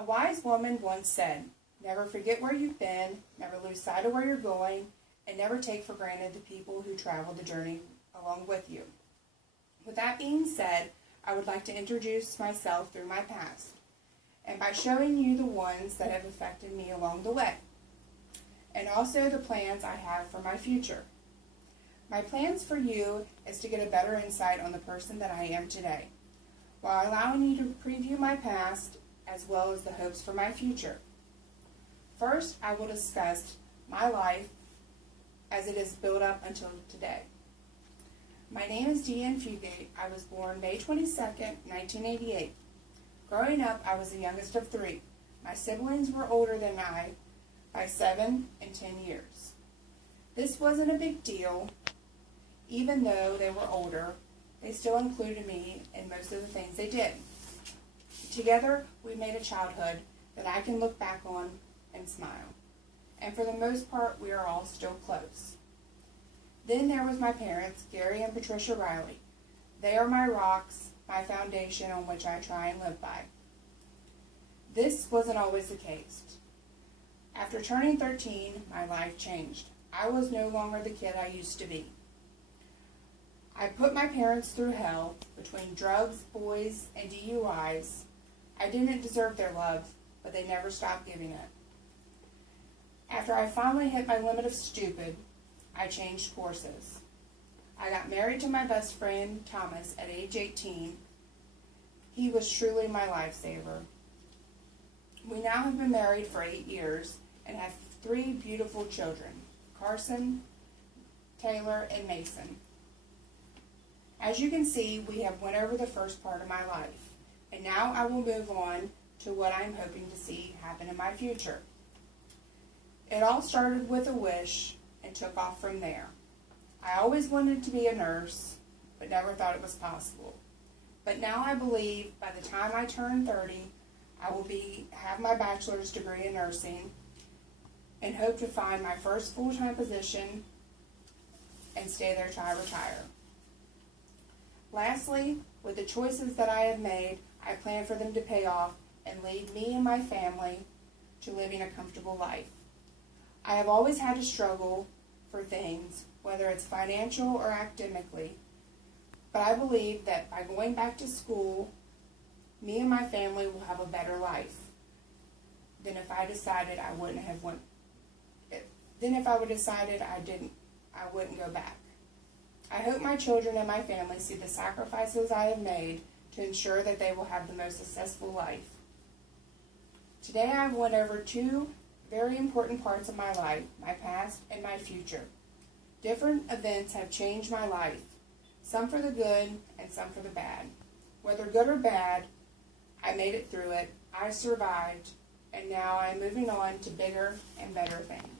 A wise woman once said, "Never forget where you've been, never lose sight of where you're going, and never take for granted the people who traveled the journey along with you." With that being said, I would like to introduce myself through my past, and by showing you the ones that have affected me along the way, and also the plans I have for my future. My plans for you is to get a better insight on the person that I am today, while allowing you to preview my past as well as the hopes for my future. First, I will discuss my life as it is built up until today. My name is Deanne Fugate. I was born May 22nd, 1988. Growing up, I was the youngest of three. My siblings were older than I by 7 and 10 years. This wasn't a big deal. Even though they were older, they still included me in most of the things they did. Together, we made a childhood that I can look back on and smile. And for the most part, we are all still close. Then there was my parents, Gary and Patricia Riley. They are my rocks, my foundation on which I try and live by. This wasn't always the case. After turning 13, my life changed. I was no longer the kid I used to be. I put my parents through hell between drugs, boys, and DUIs. I didn't deserve their love, but they never stopped giving it. After I finally hit my limit of stupid, I changed courses. I got married to my best friend, Thomas, at age 18. He was truly my lifesaver. We now have been married for 8 years and have 3 beautiful children, Carson, Taylor, and Mason. As you can see, we have went over the first part of my life, and now I will move on to what I'm hoping to see happen in my future. It all started with a wish and took off from there. I always wanted to be a nurse, but never thought it was possible. But now I believe by the time I turn 30, I will have my bachelor's degree in nursing and hope to find my first full-time position and stay there till I retire. Lastly, with the choices that I have made, I plan for them to pay off and lead me and my family to living a comfortable life. I have always had to struggle for things, whether it's financial or academically, but I believe that by going back to school, me and my family will have a better life than if I decided I wouldn't have went. Then if I would have decided I wouldn't go back. I hope my children and my family see the sacrifices I have made to ensure that they will have the most successful life. Today I went over 2 very important parts of my life, my past and my future. Different events have changed my life, some for the good and some for the bad. Whether good or bad, I made it through it, I survived, and now I'm moving on to bigger and better things.